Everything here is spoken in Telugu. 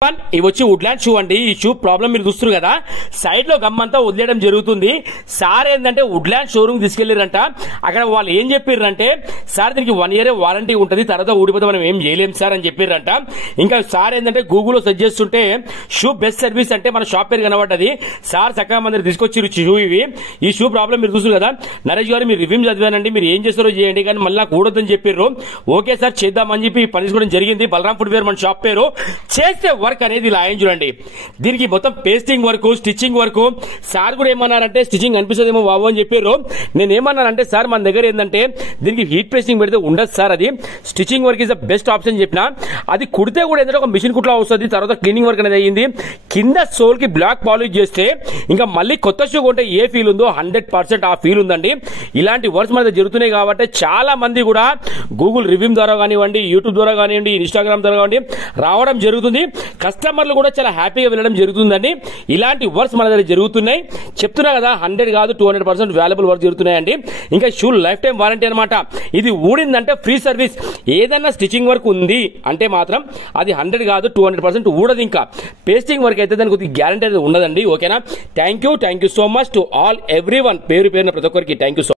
ఇవి వచ్చి వుడ్లాండ్ షూ అండి. ఈ షూ ప్రాబ్లం మీరు చూస్తున్నారు కదా, సైడ్ లో గమ్మంతా వదిలేయడం జరుగుతుంది. సార్ ఏంటంటే వుడ్లాండ్ షోరూమ్ తీసుకెళ్లిరంట. అక్కడ వాళ్ళు ఏం చెప్పారంటే, సార్ దీనికి 1 year వారంటీ ఉంటుంది, తర్వాత ఊడిపోతే మనం ఏం చేయలేం సార్ అని చెప్పారంట. ఇంకా సార్ ఏంటంటే గూగుల్లో సెర్చ్ చేస్తుంటే షూ బెస్ట్ సర్వీస్ అంటే మన షాప్ పేరు కనబడ్డది. సార్ చక్కగా మంది తీసుకొచ్చారు షూ. ఇవి ఈ షూ ప్రాబ్లం మీరు చూస్తున్నారు కదా. నరేష్ గారు మీరు రివ్యూ చదివానండి, మీరు ఏం చేస్తారో చేయండి, కానీ మళ్ళీ నాకు కూడొద్దని చెప్పారు. ఓకే సార్ చేద్దామని చెప్పి పని తీసుకోవడం జరిగింది. బలరాం ఫుట్ వేర్ మన షాప్ పేరు. చేస్తే వర్క్ అనేది ఇలా ఆయన చూడండి. దీనికి మొత్తం pasting work, stitching work. Sir కూడా ఏమన్నారంటే స్టిచ్చింగ్ అనిపిస్తుందేమో బాబు అని చెప్పారు. నేను ఏమన్నానంటే సార్ మన దగ్గర ఏంటంటే దీనికి హీట్ పేస్టింగ్ పెడితే ఉండదు సార్, అది stitching work is the best option చెప్పిన. అది కుడితే కూడా ఏంటంటే ఒక మిషన్ కుట్లా వస్తుంది. తర్వాత క్లీనింగ్ వర్క్ అనేది అయ్యింది. కింద సోల్ కి బ్లాక్ పాలిష్ చేస్తే ఇంకా మళ్ళీ కొత్త షూ కొంటే ఏ ఫీల్ ఉందో 100% ఆ ఫీల్ ఉందండి. ఇలాంటి వర్క్స్ మన జరుగుతున్నాయి కాబట్టి చాలా మంది కూడా గూగుల్ రివ్యూ ద్వారా కానివ్వండి, యూట్యూబ్ ద్వారా కానివ్వండి, ఇన్స్టాగ్రామ్ ద్వారా కానివ్వండి రావడం జరుగుతుంది. కస్టమర్లు కూడా చాలా హ్యాపీగా వెళ్ళడం జరుగుతుందండి. ఇలాంటి వర్క్స్ మన దగ్గర జరుగుతున్నాయి. చెప్తున్నా కదా 100 కాదు 200% వాల్యుబుల్ వర్క్ జరుగుతున్నాయండి. ఇంకా షూ లైఫ్ టైం వారంటీ అనమాట. ఇది ఊడిందంటే ఫ్రీ సర్వీస్. ఏదైనా స్టిచ్చింగ్ వర్క్ ఉంది అంటే మాత్రం అది 100 కాదు 200% ఊడదు. ఇంకా పేస్టింగ్ వర్క్ అయితే దానికి గ్యారంటీ అయితే ఉండదండి. ఓకేనా. Thank you so much to all every one. పేరు పేరున ప్రతి ఒక్కరికి థ్యాంక్ యూ సో